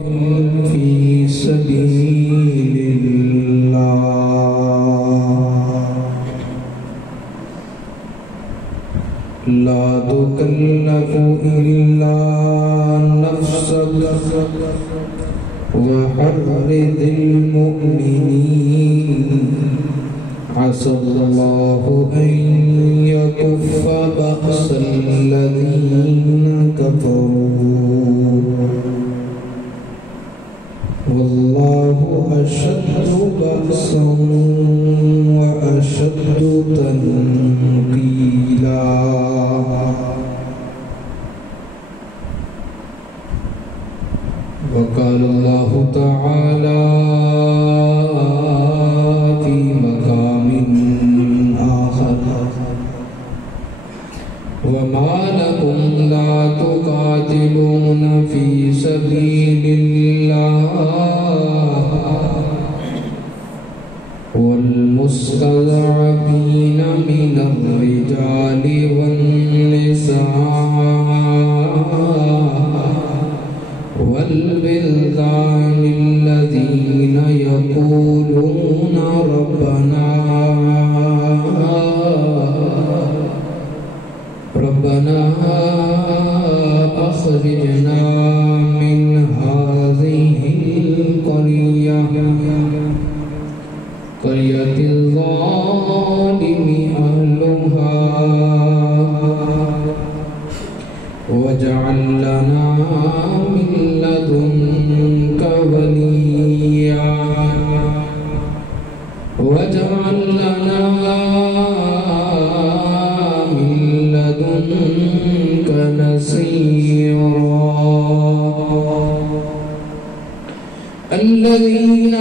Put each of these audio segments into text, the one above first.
في سبيل الله لا تكلف إلا نفسك وحرض المؤمنين عسى الله أن يكف بأس الذين كفروا والله أشد بأسا وأشد تنكيلا. وقال الله تعالى في مقام آخر وما لكم لا تقاتلون في سبيل الله والمستضعفين من الرجال والنساء والولدان الذين يقولون ربنا أخرجنا من هذه القرية الظالم أهلها واجعل لنا من لدنك وليا واجعل لنا من لدنك نصيرا. الذين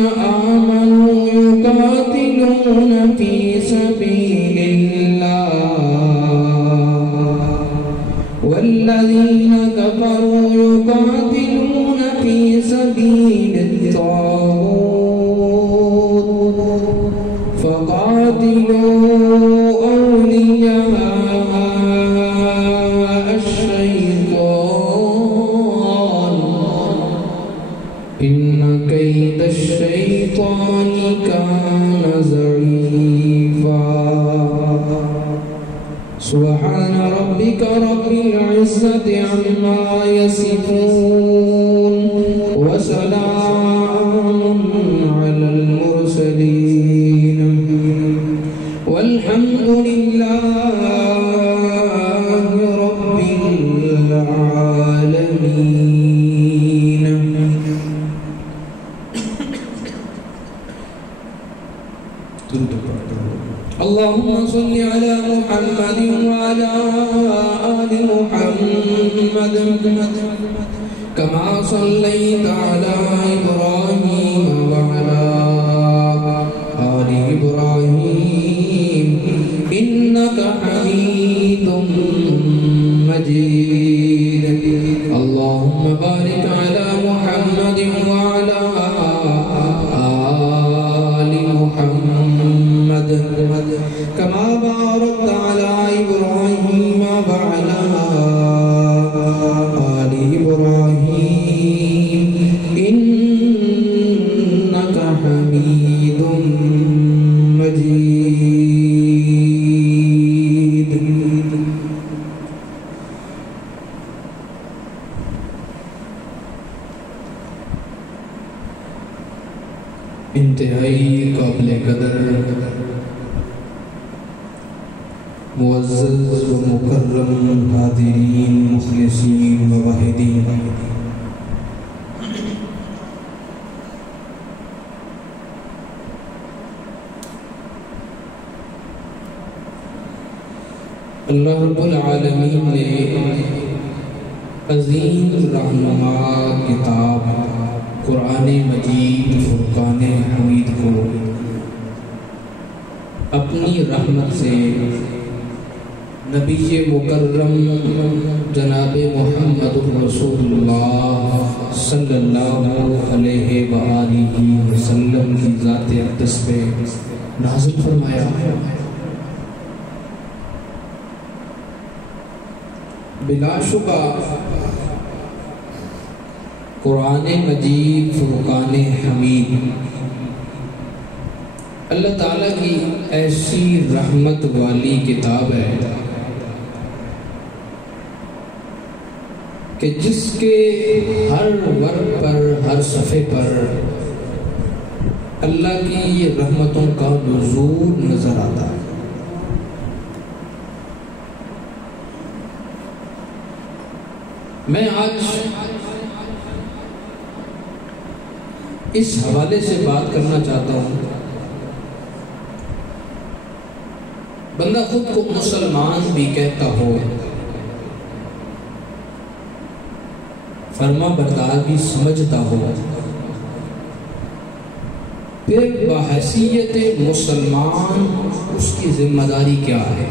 آمنوا يقاتلون في سبيل الله والذين كفروا يقاتلون في سبيل الطاغوت فقاتلوا أولياء الشيطان إن كيد الشيطان كان ضعيفا. سبحان ربك رب العزة عما يصفون وسلام على المرسلين والحمد لله رب العالمين. اللهم صل على محمد وعلى آل محمد كما صليت على إبراهيم وعلى آل إبراهيم إنك حميد مجيد. اللهم بارك على محمد وعلى آل محمد كما باركت على إبراهيم وعلى آل إبراهيم إنك حميد مجيد. انتہائی قابل قدر معزز و مکرم حاضرین مخلصین مواحدین، اللہ رب العالمین نے عظیم رہنما کتاب قرآن مجید فرقان حمید کو اپنی رحمت سے نبی مکرم جناب محمد رسول اللہ صلی اللہ علیہ وآلہ وسلم کی ذات اقدس پہ نازل فرمایا. بلا شبہ قرآن مجید فرقان حمید اللہ تعالیٰ کی ایسی رحمت والی کتاب ہے کہ جس کے ہر ورق پر، ہر صفحے پر اللہ کی یہ رحمتوں کا نزول نظر آتا ہے۔ میں آج اس حوالے سے بات کرنا چاہتا ہوں، بندہ خود کو مسلمان بھی کہتا ہو، فرما بردار بھی سمجھتا ہو، پھر بحیثیت مسلمان اس کی ذمہ داری کیا ہے؟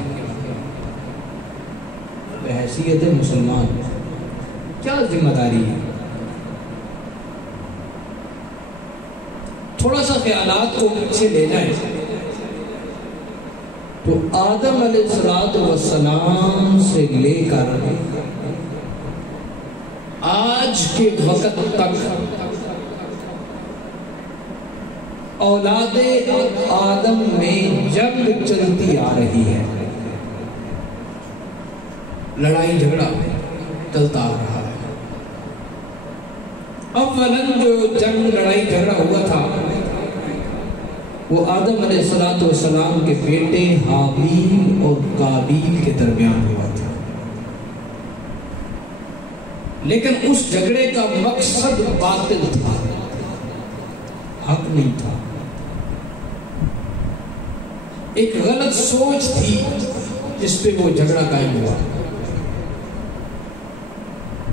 بحیثیت مسلمان کیا ذمہ داری ہے؟ تھوڑا سا خیالات کو پیچھے لے جائیں تو آدم علیہ السلام سے لے کر آج کے وقت تک اولاد آدم میں جنگ چلتی آ رہی ہے، لڑائی جھگڑا چلتا آ رہا ہے۔ اولاً جو جنگ لڑائی جھگڑا ہوا تھا وہ آدم علیہ السلام کے بیٹے حابیل اور قابیل کے درمیان ہوا تھا، لیکن اس جھگڑے کا مقصد باطل تھا، حق نہیں تھا۔ ایک غلط سوچ تھی جس پہ وہ جھگڑا قائم ہوا،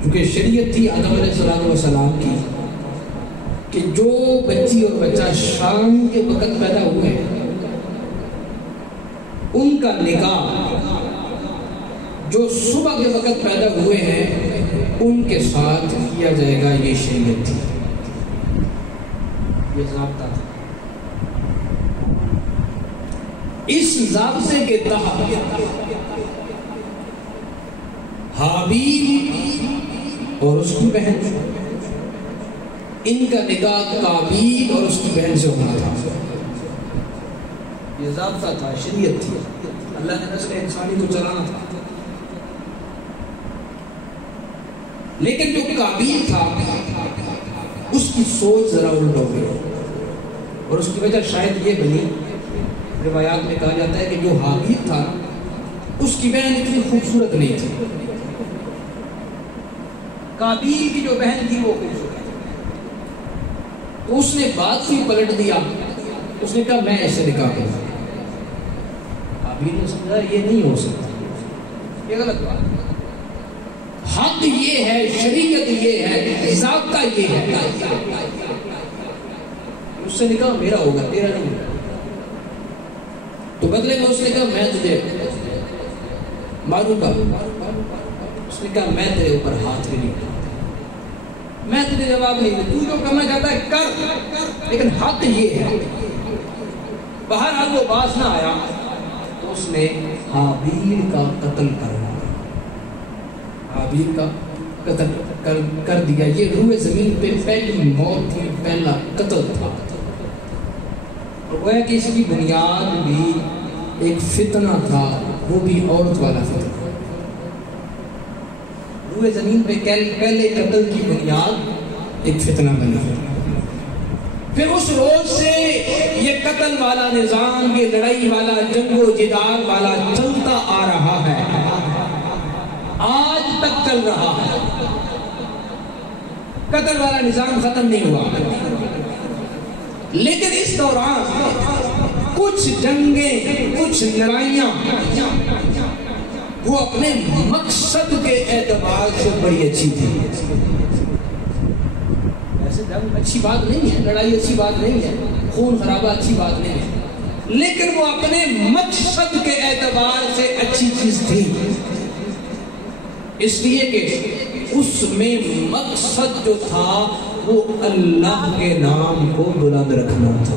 کیونکہ شریعت تھی آدم علیہ السلام کی کہ جو بچی اور بچہ شام کے وقت پیدا ہوئے ان کا نکاح جو صبح کے وقت پیدا ہوئے ہیں ان کے ساتھ کیا جائے گا، یہ شریعت تھی، یہ ضابطہ تھا۔ اس ضابطے کے تحت حابیل اور اس کی بہن، ان کا نکاح قابیل اور اس کی بہن سے ہونا تھا، یہ ضابطہ تھا، شریعت تھی، اللہ نے نسل انسانی کو چلانا تھا۔ لیکن جو قابیل تھا اس کی سوچ ذرا الٹ ہو گئی، اور اس کی وجہ شاید یہ بنی، روایات میں کہا جاتا ہے کہ جو حابیل تھا اس کی بہن اتنی خوبصورت نہیں تھی، قابیل کی جو بہن تھی وہ خوبصورت تھی، تو اس نے بات ہی پلٹ دیا، اس نے کہا میں ایسے نکاح کروں۔ قابیل نے سمجھا یہ نہیں ہو سکتا، یہ غلط بات ہے، حق یہ ہے، شریعت یہ ہے، ضابطہ یہ ہے، اس سے نکاح میرا ہوگا، تیرا نہیں ہوگا۔ تو بدلے میں اس نے کہا میں تجھے ماروں گا، اس نے کہا میں تیرے اوپر ہاتھ نہیں اٹھاؤں، میں تجھے جواب نہیں دوں، تو جو کرنا چاہتا ہے کر، لیکن حق یہ ہے۔ بہرحال وہ باز نہ آیا تو اس نے حابیل کا قتل کروا، حابیل کا قتل کر دیا۔ یہ روئے زمین پہ پہلی موت تھی، پہلا قتل تھا، اور وہ ہے کہ اس کی بنیاد بھی ایک فتنہ تھا، وہ بھی عورت والا فتنہ۔ روئے زمین پہ پہلے قتل کی بنیاد ایک فتنہ بنا، پھر اس روز سے یہ قتل والا نظام، یہ لڑائی والا، جنگ و جدال والا چلتا آ رہا ہے، آج تک چل رہا ہے، قتل والا نظام ختم نہیں ہوا۔ لیکن اس دوران کچھ جنگیں، کچھ لڑائیاں وہ اپنے مقصد کے اعتبار سے بڑی اچھی تھی۔ ایسے جنگ اچھی بات نہیں ہے، لڑائی اچھی بات نہیں ہے، خون خرابہ اچھی بات نہیں ہے، لیکن وہ اپنے مقصد کے اعتبار سے اچھی چیز تھی، اس لیے کہ اس میں مقصد جو تھا وہ اللہ کے نام کو بلند رکھنا تھا،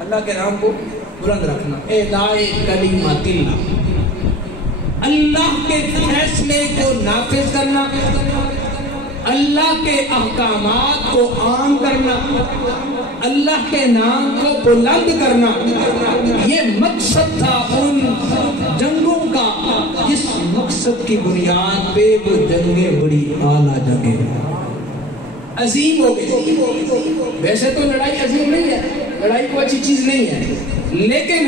اللہ کے نام کو بلند رکھنا، اعلاء کلمۃ اللہ، اللہ کے فیصلے کو نافذ کرنا، اللہ کے احکامات کو عام کرنا، اللہ کے نام کو بلند کرنا، یہ مقصد تھا ان جنگوں کا، جس مقصد کی بنیاد پہ وہ جنگیں بڑی اعلیٰ جنگیں عظیم ہو گئی۔ ویسے تو لڑائی عظیم نہیں ہے، لڑائی کوئی اچھی چیز نہیں ہے، لیکن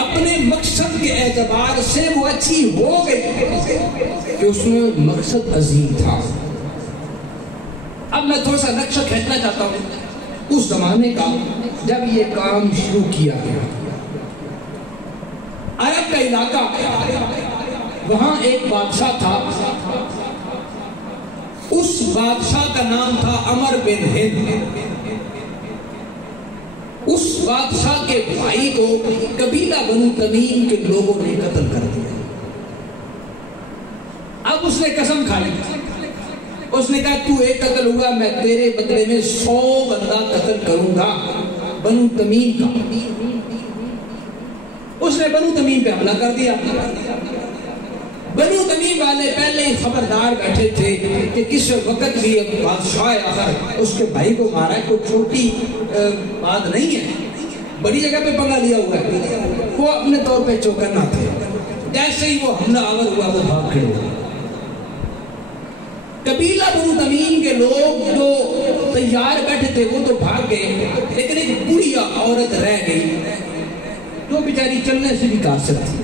اپنے مقصد کے اعتبار سے وہ اچھی ہو گئی کہ اس میں مقصد عظیم تھا۔ اب میں تھوڑا سا نقشہ کھینچنا چاہتا ہوں اس زمانے کا جب یہ کام شروع کیا گیا۔ عرب کا علاقہ، وہاں ایک بادشاہ تھا، اس بادشاہ کا نام تھا عمر بن ہند۔ اس بادشاہ کے بھائی کو قبیلہ بنو تمیم کے لوگوں نے قتل کر دیا۔ اب اس نے قسم کھا لی، اس نے کہا تو ایک قتل ہوا، میں تیرے بدلے میں 100 بندہ قتل کروں گا بنو تمیم کا۔ اس نے بنو تمیم پہ حملہ کر دیا۔ بنو تمیم والے پہلے ہی خبردار بیٹھے تھے کہ کس وقت بھی اب بادشاہ آخر اس کے بھائی کو مارا ہے، کوئی چھوٹی بات نہیں ہے، بڑی جگہ پہ پنگا لیا ہوا ہے، وہ اپنے طور پہ چوکنا تھے۔ جیسے ہی وہ حملہ آور ہوا وہ بھاگ کھڑے ہوئے۔ قبیلہ بنو تمیم کے لوگ جو تیار بیٹھے تھے وہ تو بھاگ گئے، لیکن ایک بڑھیا عورت رہ گئی جو بیچاری چلنے سے بھی قاصر تھی،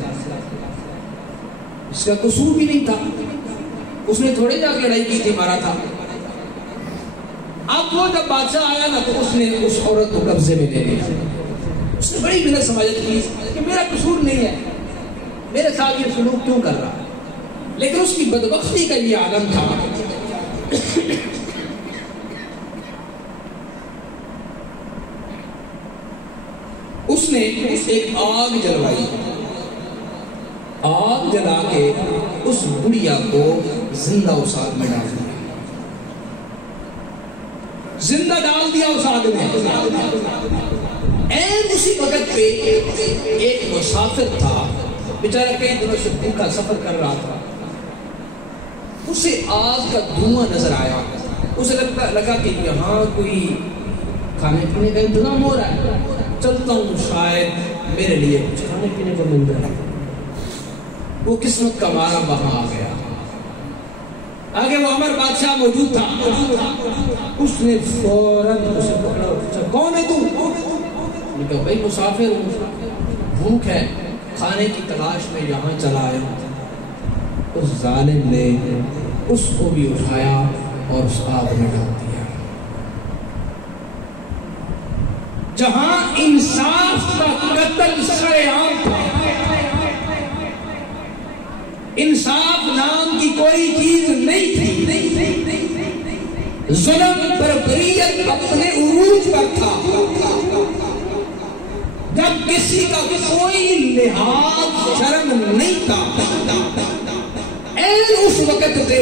اس کا قصور بھی نہیں تھا، اس نے تھوڑے جا کے لڑائی کی تھی، مارا تھا۔ اب وہ جب بادشاہ آیا نا تو اس نے اس عورت کو قبضے میں لے لیا۔ اس نے بڑی محنت سماجت کی کہ میرا قصور نہیں ہے، میرے ساتھ یہ سلوک کیوں کر رہا، لیکن اس کی بدبختی کا یہ عالم تھا۔ اس نے ایک آگ جلوائی، آگ جلا کے اس بڑھیا کو زندہ اس آگ میں ڈال دیا، زندہ ڈال دیا اس آگ میں۔ این اسی وقت پہ ایک مسافر تھا، بیچارہ کئی دنوں سے بھوکا سفر کر رہا تھا، اسے آگ کا دھواں نظر آیا، اسے لگا کہ یہاں کوئی کھانے پینے کا انتظام ہو رہا ہے، چلتا ہوں شاید میرے لیے کچھ کھانے پینے کو مل جائے۔ وہ قسمت کا مارا وہاں آ گیا، آگے وہ عمر بادشاہ موجود تھا، اس نے فوراً اسے پکڑا، پوچھا کون ہے تو؟ نے کہا بھائی مسافر ہوں، بھوک ہے، کھانے کی تلاش میں یہاں چلا آیا ہوں۔ اس ظالم نے اس کو بھی اٹھایا اور اس آگ میں ڈال دیا۔ جہاں انصاف کا قتل شرعام تھا، انصاف نام کی کوئی چیز نہیں تھی، ظلم بربریت اپنے عروج پر تھا، جب کسی کا کوئی لحاظ شرم نہیں تھا، اس وقت پہ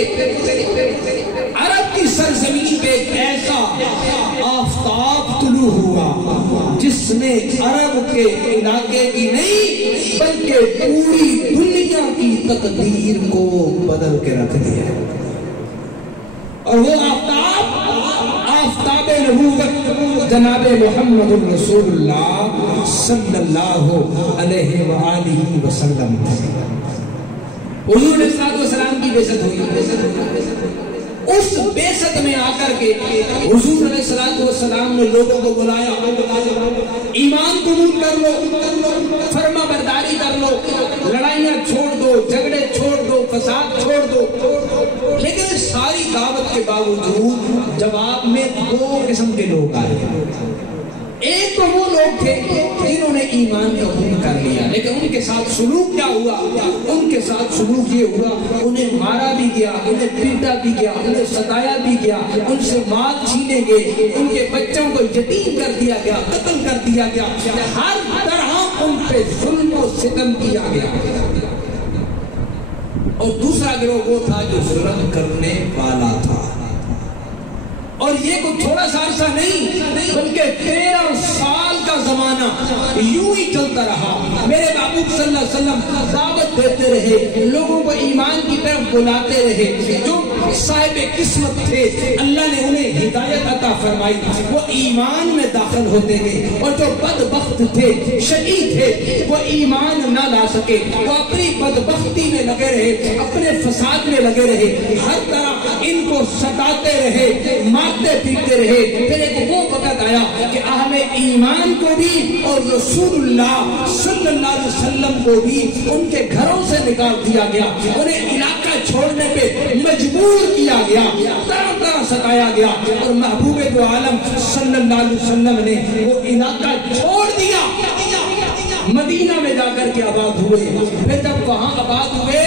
عرب کی سرزمین پہ ایک ایسا آفتاب طلوع ہوا جس نے عرب کے علاقے کی نہیں بلکہ پوری دنیا کی تقدیر کو بدل کے رکھ دیا، اور وہ آفتاب نبوت جناب محمد رسول اللہ صلی اللہ علیہ وآلہ وسلم۔ حضور علیہ السلام کی بعثت ہوئی، اس بعثت میں آ کر کے حضور علیہ السلام نے لوگوں کو بلایا، ایمان قبول کر لو، فرما برداری کر لو، لڑائیاں چھوڑ دو، جھگڑے چھوڑ دو، فساد چھوڑ دو۔ لیکن ساری دعوت کے باوجود جواب میں دو قسم کے لوگ آئے۔ ایک تو وہ لوگ تھے جنہوں نے ایمان کا حکم کر لیا، لیکن ان کے ساتھ سلوک کیا ہوا؟ ان کے ساتھ سلوک یہ ہوا انہیں مارا بھی گیا، انہیں پیٹا بھی گیا، انہیں ستایا بھی گیا، ان سے مال چھینے گئے، ان کے بچوں کو یتیم کر دیا گیا، قتل کر دیا گیا، ہر طرح ان پہ ظلم و ستم کیا گیا۔ اور دوسرا گروہ وہ تھا جو ظلم کرنے والا تھا، اور یہ کوئی تھوڑا سا عرصہ نہیں بلکہ 13 سال کا زمانہ یوں ہی چلتا رہا. میرے محبوب صلی اللہ علیہ وسلم دعوت دیتے رہے, لوگوں کو ایمان کی طرف بلاتے رہے. جو صاحب قسمت تھے اللہ نے انہیں ہدایت عطا فرمائی, وہ ایمان میں داخل ہوتے گئے. اور جو بدبخت تھے, شقی تھے, وہ ایمان نہ لا سکے, وہ اپنی بدبختی میں لگے رہے, اپنے فساد میں لگے رہے, ہر طرح ان کو ستاتے رہے, مارتے پیٹتے رہے. پھر ایک وہ وقت آیا کہ اہل ایمان کو بھی اور رسول اللہ صلی اللہ علیہ وسلم کو بھی ان کے گھروں سے نکال دیا گیا, انہیں علاقہ چھوڑنے پہ مجبور کیا گیا, طرح طرح ستایا گیا. اور محبوب دو عالم صلی اللہ علیہ وسلم نے وہ علاقہ چھوڑ دیا, مدینہ میں جا کر کے آباد ہوئے. پھر جب وہاں آباد ہوئے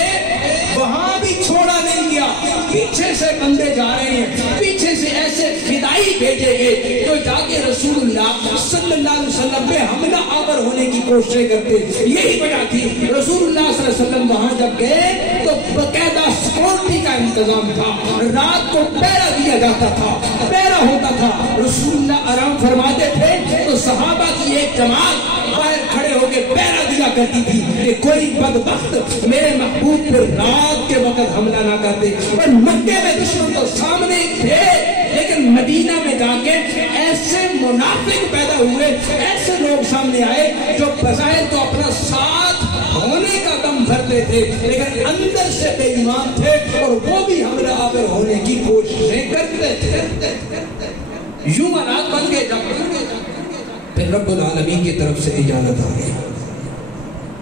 وہاں بھی چھوڑا نہیں گیا, پیچھے سے بندے جا رہے ہیں, پیچھے سے ایسے فدائی بھیجے گئے جو جا کے رسول اللہ صلی اللہ علیہ وسلم پہ حملہ آور ہونے کی کوششیں کرتے. یہی وجہ تھی رسول اللہ صلی اللہ علیہ وسلم وہاں جب گئے تو باقاعدہ سیکورٹی کا انتظام تھا, رات کو پہرا دیا جاتا تھا, پہرا ہوتا تھا. رسول اللہ آرام فرماتے تھے تو صحابہ کی ایک جماعت باہر کھڑے ہو کے پہرا دیا کرتی تھی کہ کوئی بدبخت میرے محبوب پر رات کے وقت حملہ نہ کر دے. اور مکے میں دشمن تو سامنے تھے, لیکن مدینہ میں جا کے ایسے منافق پیدا ہوئے, ایسے لوگ سامنے آئے جو بظاہر تو اپنا ساتھ ہونے کا دم بھرتے تھے لیکن اندر سے بے ایمان تھے, اور وہ بھی حملہ آور ہونے کی کوششیں کرتے تھے. یوں حالات بن گئے. جب پھر رب العالمین کی طرف سے اجازت آ گئی,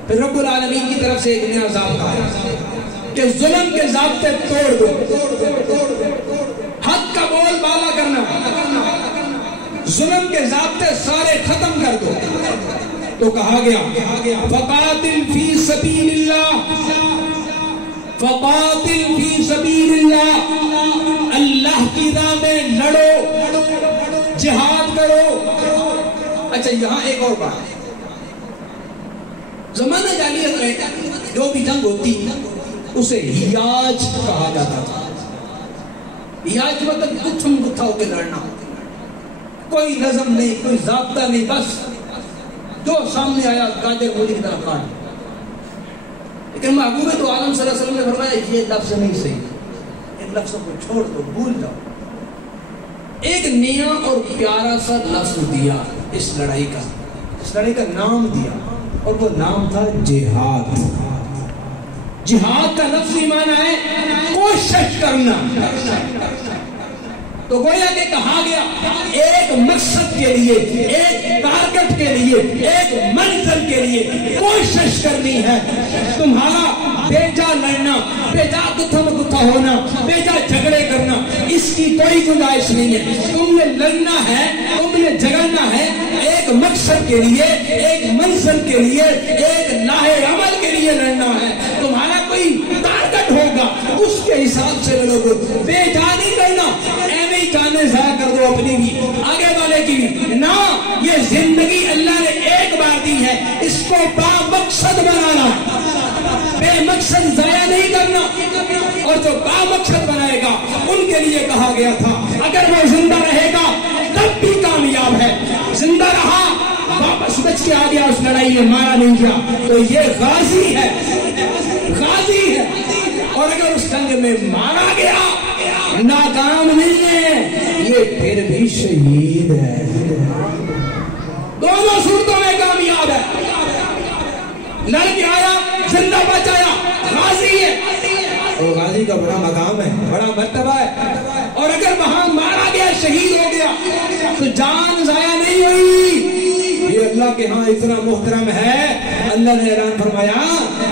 پھر رب العالمین کی طرف سے ایک نیا ضابطہ آیا کہ ظلم کے ضابطے توڑ دو, حق کا بول بالا کرنا, ظلم کے ضابطے سارے ختم کر دو. تو کہا گیا فقاتل فی سبیل اللہ, فقاتل فی سبیل اللہ, اللہ کی راہ میں لڑو, جہاد کرو. اچھا یہاں ایک اور بات, زمانہ جاہلیت میں جو بھی جنگ ہوتی اسے ہیاج کہا جاتا تھا. ہیاج مطلب گتھم گتھا ہو کے لڑنا, کوئی نظم نہیں, کوئی ضابطہ نہیں, بس جو سامنے آیا گاجر گولی کی طرح کاٹ. لیکن محبوب تو عالم صلی اللہ علیہ وسلم نے فرمایا یہ لفظ نہیں صحیح, ان لفظوں کو چھوڑ دو, بھول جاؤ. ایک نیا اور پیارا سا لفظ دیا اس لڑائی کا, اس لڑائی کا نام دیا, اور وہ نام تھا جہاد. جہاد کا لفظ معنی ہے کوشش کرنا. تو گویا کہ کہا گیا ایک مقصد کے لیے, ایک ٹارگٹ کے لیے, ایک منزل کے لیے کوشش کرنی ہے. تمہارا بیجا لڑنا, بیجا گتھم گتھا ہونا, بیجا جھگڑے کرنا, اس کی کوئی گنجائش نہیں ہے. تم نے لڑنا ہے, تم نے جگڑنا ہے ایک مقصد کے لیے, ایک منزل کے لیے, ایک لاہ عمل کے لیے لڑنا ہے. تمہارا کوئی ٹارگٹ ہوگا, اس کے حساب سے لڑو. بیجا نہیں کرنا, جانے ضائع کر دو اپنی بھی, آگے والے کی بھی نہ. یہ زندگی اللہ نے ایک بار دی ہے, اس کو با مقصد بنانا, بے مقصد ضائع نہیں کرنا. اور جو با مقصد بنائے گا ان کے لیے کہا گیا تھا اگر وہ زندہ رہے گا تب بھی کامیاب ہے, زندہ رہا واپس بچ کے آ گیا, اس لڑائی میں مارا نہیں گیا تو یہ غازی ہے, غازی ہے. اور اگر اس جنگ میں مارا گیا ناکام نہیں ہے, یہ پھر بھی شہید ہے. دونوں صورتوں میں کامیاب ہے. لڑ کے آیا, زندہ بچایا, غازی ہے. اور غازی کا بڑا مقام ہے, بڑا مرتبہ ہے. اور اگر وہاں مارا گیا, شہید ہو گیا تو جان ضائع نہیں ہوئی. یہ اللہ کے ہاں اتنا محترم ہے. اللہ نے اعلان فرمایا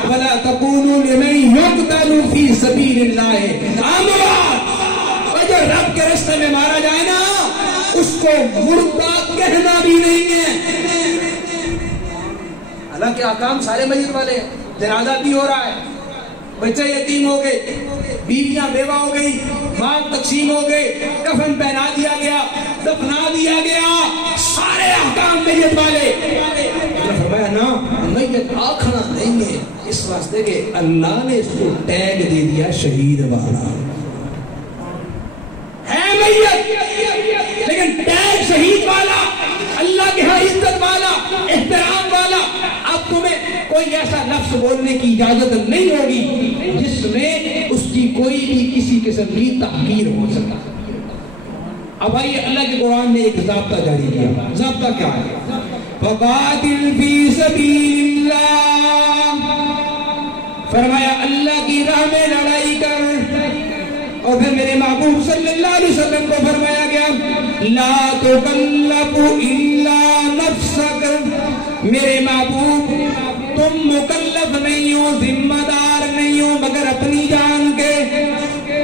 وَلَا تَقُولُوا لِمَن يُقْتَلُ فِي سَبِيلِ اللَّهِ أَمْوَاتٌ, جو رب کے راستے میں مارا جائے نا اس کو مردہ کہنا بھی نہیں ہے. حالانکہ احکام سارے مجید والے ہیں, جنازہ بھی ہو رہا ہے, بچے یتیم ہو گئے, بیویاں بیوہ ہو گئی, مال تقسیم ہو گئے, کفن پہنا دیا گیا, دفنا دیا گیا, سارے احکام میت والے. فرمایا نا میت آکھنا نہیں ہے, اس واسطے کہ اللہ نے اس کو ٹیگ دے دیا شہید والا. میت، لیکن ٹیگ شہید والا، اللہ کے ہاں عزت والا، احترام والا، اب تمہیں کوئی ایسا لفظ بولنے کی اجازت نہیں ہوگی جس میں اس کی کوئی بھی کسی قسم کی تحقیر ہو سکتا۔ اب آئیے اللہ کے قرآن نے ایک ضابطہ جاری کیا۔ ضابطہ کیا ہے؟ فقاتل فی سبیل اللہ، فرمایا اللہ کی راہ میں لڑائی کر۔ اور پھر میرے محبوب صلی اللہ علیہ وسلم کو فرمایا گیا لا تکلف الا نفسک، میرے محبوب تم مکلف نہیں ہو، ذمہ دار نہیں ہو مگر اپنی جان کے،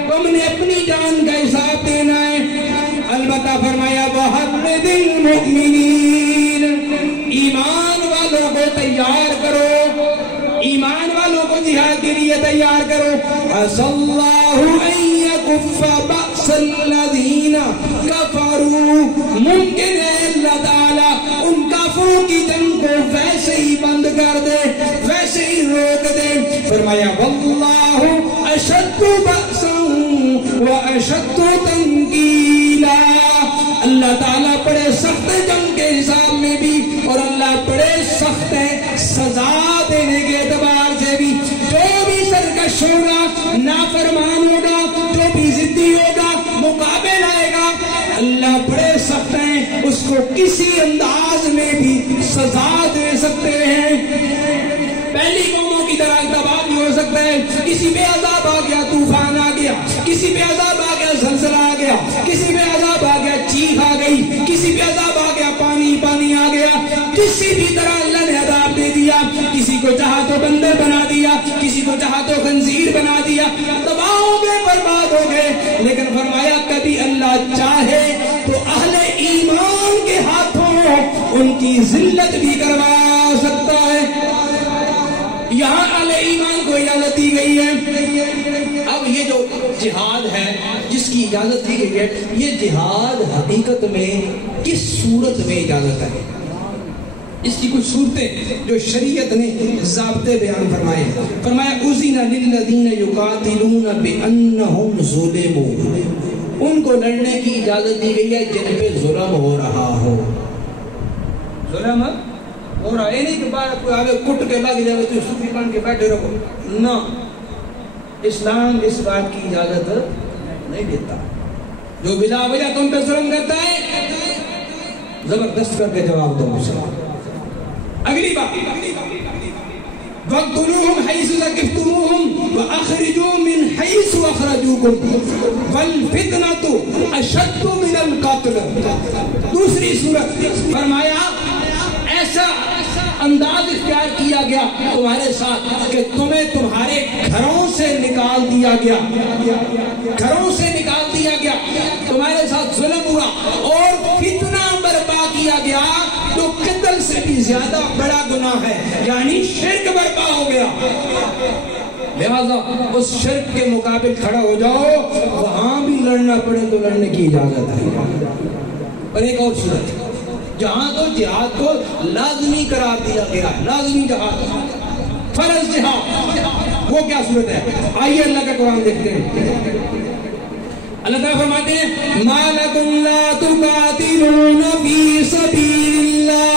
تم نے اپنی جان کا حساب دینا ہے۔ البتہ فرمایا وحرض المؤمنین، ایمان والوں کو تیار کرو، ایمان والوں کو جہاد کے لیے تیار کرو۔ عسى اللہ ان یکف بأس الذین کفروا، ممکن ہے اللہ تعالیٰ ان کافروں کی جنگ کو ویسے ہی بند کر دے، ویسے ہی روک دے۔ فرمایا واللہ اشد بأسا واشد تنکیلا، اللہ تعالیٰ بڑے سخت جنگ کے حساب میں بھی اور اللہ بڑے سخت ہے سزا دینے کے اعتبار سے بھی۔ جو بھی سرکش ہوگا، نافرمان ہوگا، جو بھی ضدی ہوگا، مقابل آئے گا، اللہ بڑے سخت ہیں، اس کو کسی انداز میں بھی سزا دے سکتے ہیں۔ پہلی قوموں کی طرح تباہ بھی ہو سکتا ہے، کسی پہ عذاب آ گیا، طوفان آ گیا، کسی پہ عذاب آ گیا، زلزلہ آ گیا، کسی پہ عذاب آ گیا، چیخ آ گئی، کسی پہ عذاب آ گیا، پانی پانی آ گیا، کسی بھی طرح اللہ نے عذاب دے دیا، کسی کو چاہا تو بندر بنا دیا، کسی کو چاہا تو خنزیر بنا دیا، تباہ ہو گئے، برباد ہو گئے۔ لیکن فرمایا کبھی اللہ چاہے تو اہل ایمان کے ہاتھوں ان کی ذلت بھی کروا سکتا ہے۔ یہاں اہل ایمان کو اجازت دی گئی ہے۔ اب یہ جو جہاد ہے جس کی اجازت دی گئی ہے، یہ جہاد حقیقت میں کس صورت میں اجازت ہے؟ اس کی کچھ صورتیں جو شریعت نے ضابطے بیان فرمائے۔ فرمایا اذن للذین یقاتلون بانہم ظلموا، ان کو لڑنے کی اجازت دی گئی ہے جن پہ ظلم ہو رہا ہو۔ ظلم ہو رہا ہے نہیں کہ بار کوئی آگے کٹ کے لگ جائے تو سوکھی پان کے بیٹھے رہو، نہ، اسلام اس بات کی اجازت نہیں دیتا۔ جو بلا وجہ تم پہ ظلم کرتا ہے زبردست کر کے جواب دو مجھے۔ اگلی بات وَاقْتُلُوهُمْ حَيْثُ ثَقِفْتُمُوهُمْ وَأَخْرِجُوا مِنْ حَيْثُ أَخْرَجُوكُمْ وَالْفِتْنَةُ أَشَدُّ مِنَ الْقَتْلِ۔ دوسری صورت فرمایا ایسا انداز اختیار کیا گیا تمہارے ساتھ کہ تمہیں تمہارے گھروں سے نکال دیا گیا، گھروں سے نکال دیا گیا، تمہارے ساتھ ظلم ہوا اور فتنہ برپا کیا گیا، تو قتل سے بھی زیادہ بڑا گناہ ہے، یعنی شرک برپا ہو گیا۔ لہذا اس شرک کے مقابل کھڑا ہو جاؤ، وہاں بھی لڑنا پڑے تو لڑنے کی اجازت ہے۔ اور ایک اور صورت جہاں تو جہاد کو لازمی قرار دیا گیا، لازمی جہاد، فرض جہاد، وہ کیا صورت ہے؟ آئیے اللہ کا قرآن دیکھتے ہیں۔ اللہ تعالیٰ فرماتے ہیں مَا لَكُمْ لَا تُقَاتِلُونَ فِي سَبِيلِ اللَّهِ،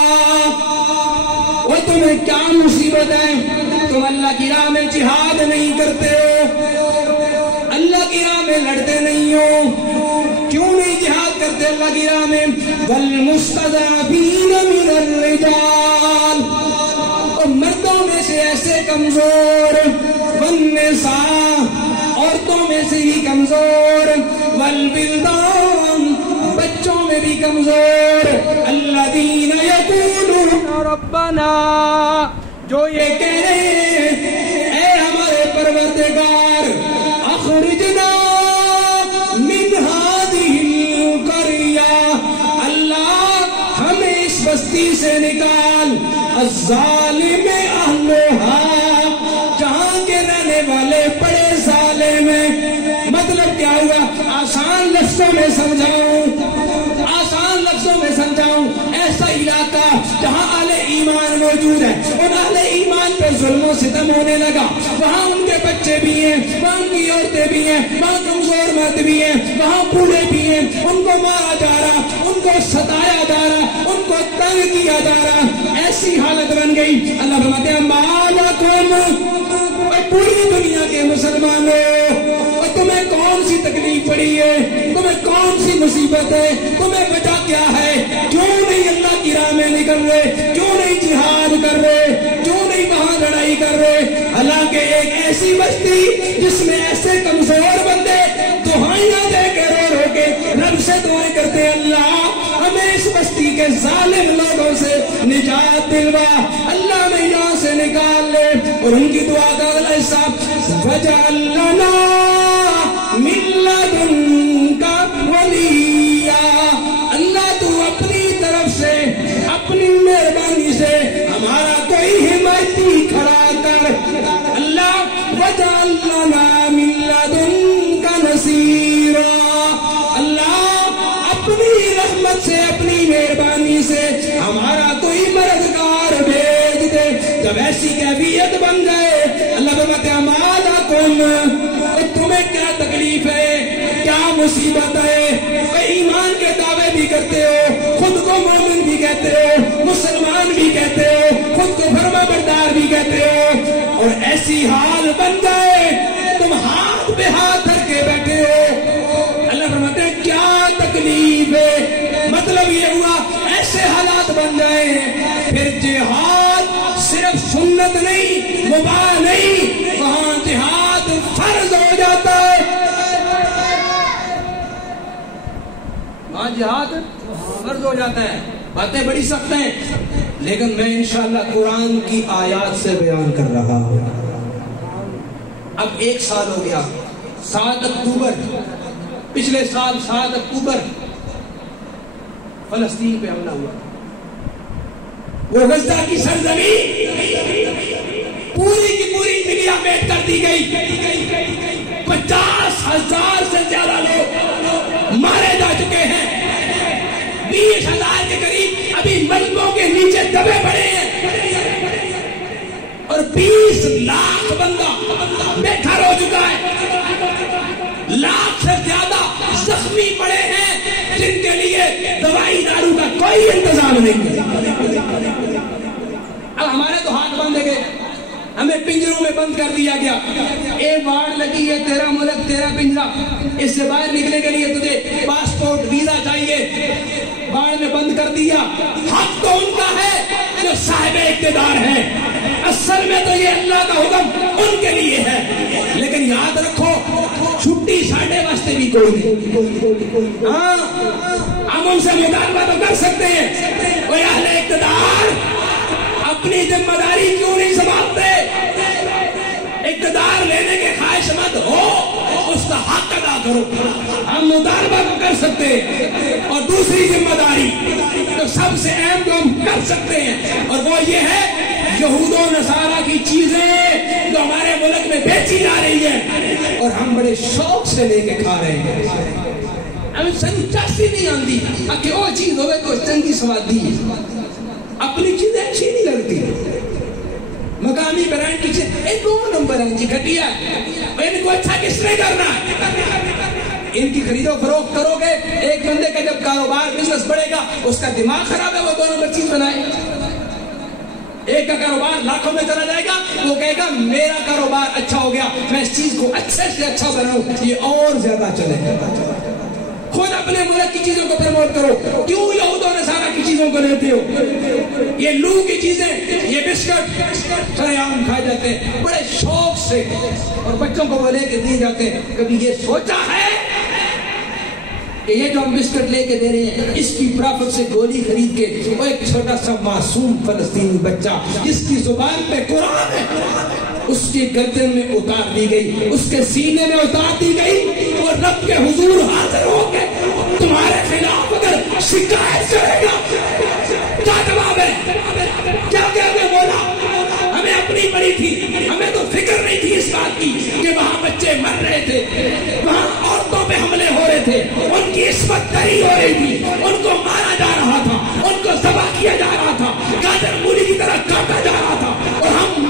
وہ تمہیں کیا مصیبت ہے تم اللہ کی راہ میں جہاد نہیں کرتے ہو، اللہ کی راہ میں لڑتے نہیں ہو، کیوں نہیں جہاد کرتے اللہ کی راہ میں؟ وَالْمُسْتَضْعَفِينَ مِنَ الرِّجَالِ، اور مردوں میں سے ایسے کمزور، وَالنِّسَاءِ، عورتوں میں سے بھی کمزور، وَالْوِلْدَانِ، بچوں میں بھی کمزور، الَّذِينَ يَقُولُونَ رَبَّنَا، جو یہ کہہ رہے ہیں اے ہمارے پروردگار اخرجنا من هذه القرية، اللہ ہمیں اس بستی سے نکال، الظالم اہلها، جہاں کے رہنے والے بڑے ظالم ہیں۔ مطلب کیا ہوا؟ آسان لفظوں میں سمجھاؤں، آسان لفظوں میں سمجھاؤں، ایسا علاقہ جہاں اہل ایمان موجود ہے، اور اہل ایمان ایمان پر ظلم و ستم ہونے لگا، وہاں ان کے بچے بھی ہیں، وہاں ان کی عورتیں بھی ہیں، وہاں کمزور مرد بھی ہیں، وہاں بوڑھے بھی ہیں، ان کو مارا جا رہا، ان کو ستایا جا رہا، ان کو تنگ کیا جا رہا، ایسی حالت بن گئی۔ اللہ فرماتے ہیں مالکم، پوری دنیا کے مسلمانوں، تمہیں کون سی تکلیف پڑی ہے، تمہیں کون سی مصیبت ہے، تمہیں وجہ کیا ہے، کیوں نہیں اللہ کی راہ میں نکل رہے، کیوں نہیں جہاد کر رہے، کیوں نہیں وہاں لڑائی کر رہے؟ حالانکہ ایک ایسی بستی جس میں ایسے کمزور بندے دعائیاں دے کے رو رو کے رب سے دعائیں کرتے، اللہ ہمیں اس بستی کے ظالم لوگوں سے نجات دلوا، اللہ ہمیں یہاں سے نکال لے۔ اور ان کی دعا کا اگلا حصہ وَاجْعَلْ لَنَا مِن لَّدُنكَ وَلِيًّا، اللہ تو اپنی طرف سے اپنی مہربانی سے ہمارا کوئی حمایتی کھڑا کر، اللہ وَاجْعَلْ لَنَا مِن لَّدُنكَ نَصِيرًا، اللہ اپنی رحمت سے اپنی مہربانی سے ہمارا کوئی مددگار بھیج دے۔ جب ایسی کیفیت بن جائے، اللہ فرماتے ہیں مالکم، تمہیں کیا تکلیف ہے، کیا مصیبت ہے، ایمان کے دعوے بھی کرتے ہو، خود کو مومن بھی کہتے ہو، مسلمان بھی کہتے ہو، خود کو فرما بردار بھی کہتے ہو، اور ایسی حال بن جائے تم ہاتھ پہ ہاتھ رکھ کے بیٹھے ہو، اللہ فرماتے ہیں کیا تکلیف ہے؟ مطلب یہ ہوا ایسے حالات بن جائے ہیں، پھر جہاد صرف سنت نہیں، مباح نہیں، وہاں جہاد فرض ہو جاتا ہے، وہاں جہاد فرض ہو جاتا ہے۔ باتیں بڑی سخت ہیں، لیکن میں انشاءاللہ قرآن کی آیات سے بیان کر رہا ہوں۔ اب 1 سال ہو گیا، 7 اکتوبر، پچھلے سال 7 اکتوبر فلسطین پہ حملہ ہوا، وہ غزہ کی سرزمین پوری کی پوری دنیا بیٹھ کر دی گئی، 50,000 سے زیادہ لوگ مارے جا چکے ہیں، 20,000 کے قریب ابھی ملبوں کے نیچے دبے پڑے ہیں، اور 20 لاکھ بندہ بے گھر ہو چکا ہے، لاکھ سے زیادہ زخمی پڑے ہیں جن کے لیے دوائی دارو کا کوئی انتظام نہیں۔ اب ہمارے تو ہاتھ باندھے گئے، ہمیں پنجروں میں بند کر دیا گیا، ایک واڑ لگی ہے، تیرا ملک تیرا پنجرا، اس سے باہر نکلنے کے لیے تجھے پاسپورٹ ویزا چاہیے، واڑ میں بند کر دیا۔ حق تو ان کا ہے جو صاحب اقتدار ہے، اصل میں تو یہ اللہ کا حکم ان کے لیے ہے، لیکن یاد رکھو چھٹی ساڑھے واسطے بھی کوئی نہیں۔ ہاں ہم ان سے مطالبہ تو کر سکتے ہیں، وہ اہل اقتدار اپنی ذمہ داری کیوں نہیں سنبھالتے؟ اقتدار لینے کے خواہش مند ہو، اس کا حق ادا کرو، ہم مطالبہ کر سکتے ہیں۔ اور دوسری ذمہ داری تو سب سے اہم جو ہم کر سکتے ہیں، اور وہ یہ ہے یہود و نصارہ کی چیزیں جو ہمارے ملک میں بیچی جا رہی ہیں اور ہم بڑے شوق سے لے کے کھا رہے ہیں، ہمیں سنچاستی نہیں آتی کہ وہ چیز ہوئے تو چنگی سوادی ہے، اپنی چیزیں اچھی نہیں لگتی، مقامی برانڈ کی چیز ایک 2 نمبر ہے جی، گھٹیا ہے، ان کو اچھا کس نے کرنا ہے؟ ان کی خرید و فروخت کرو گے، ایک بندے کا جب کاروبار بزنس بڑھے گا اس کا دماغ خراب ہے، وہ 2 نمبر چیز بنائے، ایک کا کاروبار لاکھوں میں چلا جائے گا، وہ کہے گا میرا کاروبار اچھا ہو گیا، میں اس چیز کو اچھے سے اچھا بناؤں، یہ اور زیادہ چلے۔ خود اپنے ملک کی چیزوں کو پروموٹ کرو، کیوں یہود و نصارہ کی چیزوں کو لیتے ہو؟ یہ لو کی چیزیں، یہ بسکٹ سارے عام کھائے جاتے ہیں بڑے شوق سے، اور بچوں کو وہ لے کے دیے جاتے ہیں۔ کبھی یہ سوچا ہے کہ یہ جو ہم بسکٹ لے کے دے رہے ہیں، اس کی پرافٹ سے گولی خرید کے وہ ایک چھوٹا سا معصوم فلسطینی بچہ جس کی زبان پہ قرآن ہے، اس کی گردن میں اتار دی گئی، اس کے سینے میں اتار دی گئی، اور رب کے حضور حاضر ہو کے تمہارے خلاف اگر شکایت کرے گا، کیا جواب ہے؟ کیا کہتے بولا؟ ہمیں اپنی پڑی تھی، ہمیں تو فکر نہیں تھی اس بات کی کہ وہاں بچے مر رہے تھے، وہاں عورتوں پہ حملے ہو رہے تھے، ان کی عصمت تری ہو رہی تھی، ان کو مارا جا رہا تھا، ان کو ذبح کیا جا رہا تھا، گاجر مولی کی طرح کاٹا جا رہا تھا، اور ہم